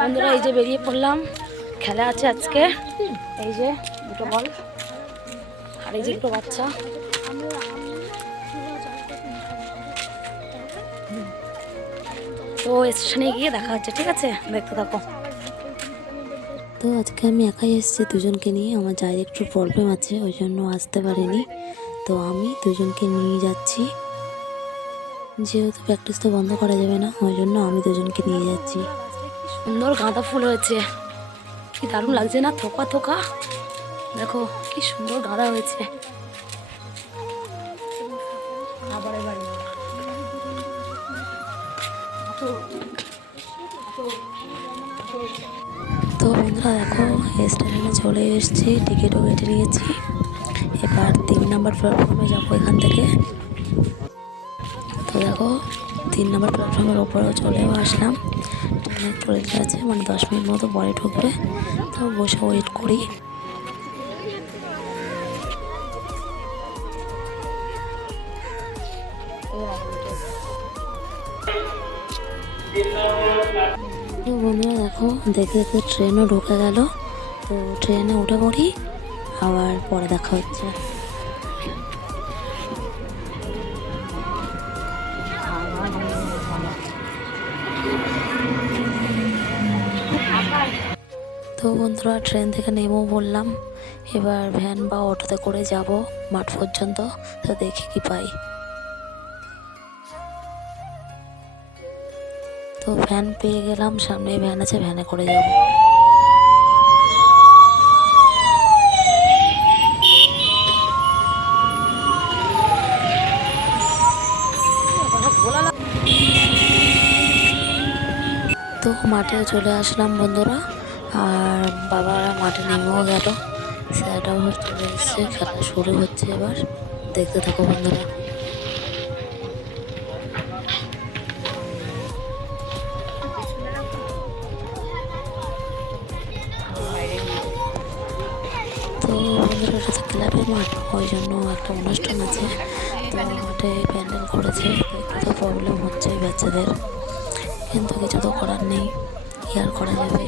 বন্ধুরা এই যে বেরিয়ে পড়লাম, খেলা আছে আজকে। এই যে দুটো বল আর এই যে দুটো বাচ্চা। তো স্টেশনে গিয়ে দেখা হচ্ছে, ঠিক আছে? দেখতে থাকো। তো আজকে আমি একাই এসেছি দুজনকে নিয়ে। আমার যাই একটু প্রবলেম আছে, ওই জন্য আসতে পারিনি। তো আমি দুজনকে নিয়ে যাচ্ছি, যেহেতু প্র্যাকটিস তো বন্ধ করা যাবে না, ওই জন্য আমি দুজনকে নিয়ে যাচ্ছি। সুন্দর গাঁদা ফুল হয়েছে, কি দারুণ লাগছে না? থোকা থোকা, দেখো কি সুন্দর গাঁদা হয়েছে। তো বন্ধুরা দেখো, স্টেশনে চলে এসেছি, টিকিটও কেটে নিয়েছি। এবার 3 নম্বর প্ল্যাটফর্মে যাবো এখান থেকে। তো দেখো 3 নম্বর প্ল্যাটফর্মের ওপরেও চলেও আসলাম। ট্রেনের চলে আছে, মানে 10 মিনিট মতো পরে ঢুকবে। তো বসে ওয়েট করি। তো বন্ধুরা দেখো, দেখতে দেখতে ট্রেনও ঢুকে গেল। তো ট্রেনে উঠে পড়ি, আবার পরে দেখা হচ্ছে। তো বন্ধুরা ট্রেন থেকে নেমেও বললাম, এবার ভ্যান বা অটোতে করে যাব মাঠ পর্যন্ত। তো দেখি কি পাই। তো ভ্যান পেয়ে গেলাম, সামনে ভ্যান আছে, ভ্যানে করে যাব। তো মাঠে চলে আসলাম বন্ধুরা, আর বাবারা মাঠে নেমেও গেল। স্যারটাও চলে এসছে, খেলা শুরু হচ্ছে এবার। দেখতে থাকো বন্ধুরা। তো বন্ধুরা এটা তো ক্লাবের মাঠ, ওই জন্য একটা অনুষ্ঠান আছে। তো মাঠে প্যান্ডেল করেছে, একটু তো প্রবলেম হচ্ছে বাচ্চাদের, কিন্তু কিছু তো করার নেই, কি আর করা যাবে।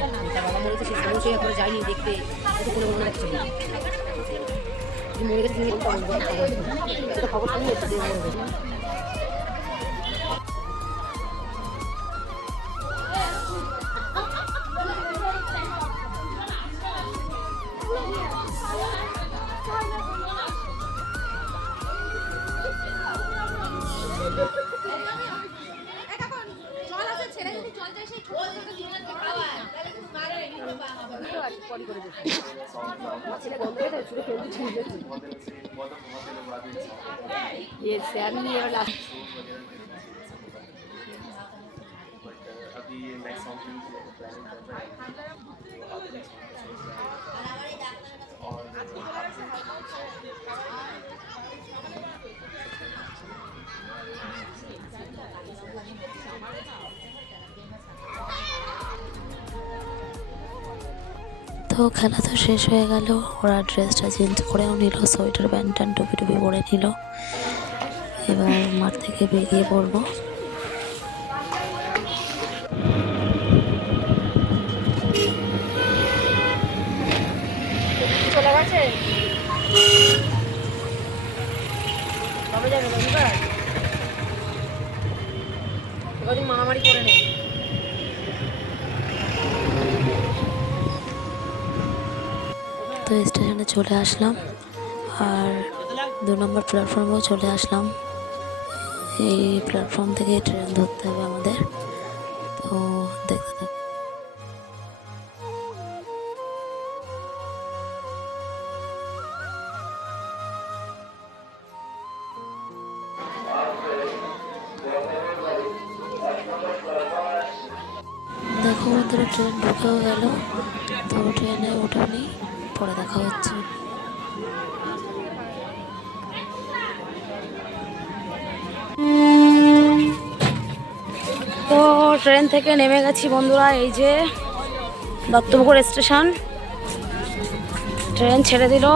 তো খেলা তো শেষ হয়ে গেল, ওরা ড্রেসটা চেঞ্জ করেও নিল, সোয়েটার প্যান্ট ট্যান্ট টুপি টুপি পরে নিল। এবার মাঠ থেকে বেরিয়ে পড়বো। চলে গেছে, কবে যাবে রবিবার? কদিন মারামারি করে নেই। তো স্টেশনে চলে আসলাম, আর 2 নম্বর প্ল্যাটফর্মেও চলে আসলাম। এই প্ল্যাটফর্ম থেকে ট্রেন ধরতে হবে আমাদের। তো দেখতে থাক। দেখো বন্ধুরা, ট্রেন ঢুকেও গেল। তো ট্রেনে ওঠেনি, পরে দেখা হচ্ছে। তো ট্রেন থেকে নেমে গেছি বন্ধুরা, এই যে দত্তপুকুর স্টেশন। ট্রেন ছেড়ে দিল।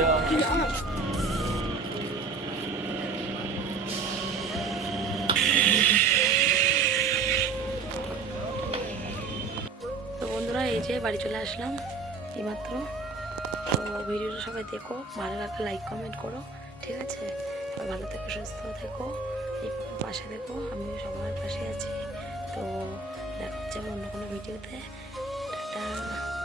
তো বন্ধুরা এই যে বাড়ি চলে আসলাম এইমাত্র। তো ভিডিওটা সবাই দেখো, ভালো লাগলে লাইক কমেন্ট করো, ঠিক আছে? সবাই ভালো থেকো, সুস্থ থেকো, এই পাশে দেখো, আমিও সবার পাশে আছি। তো দেখা হচ্ছে অন্য কোনো ভিডিওতে। টাটা।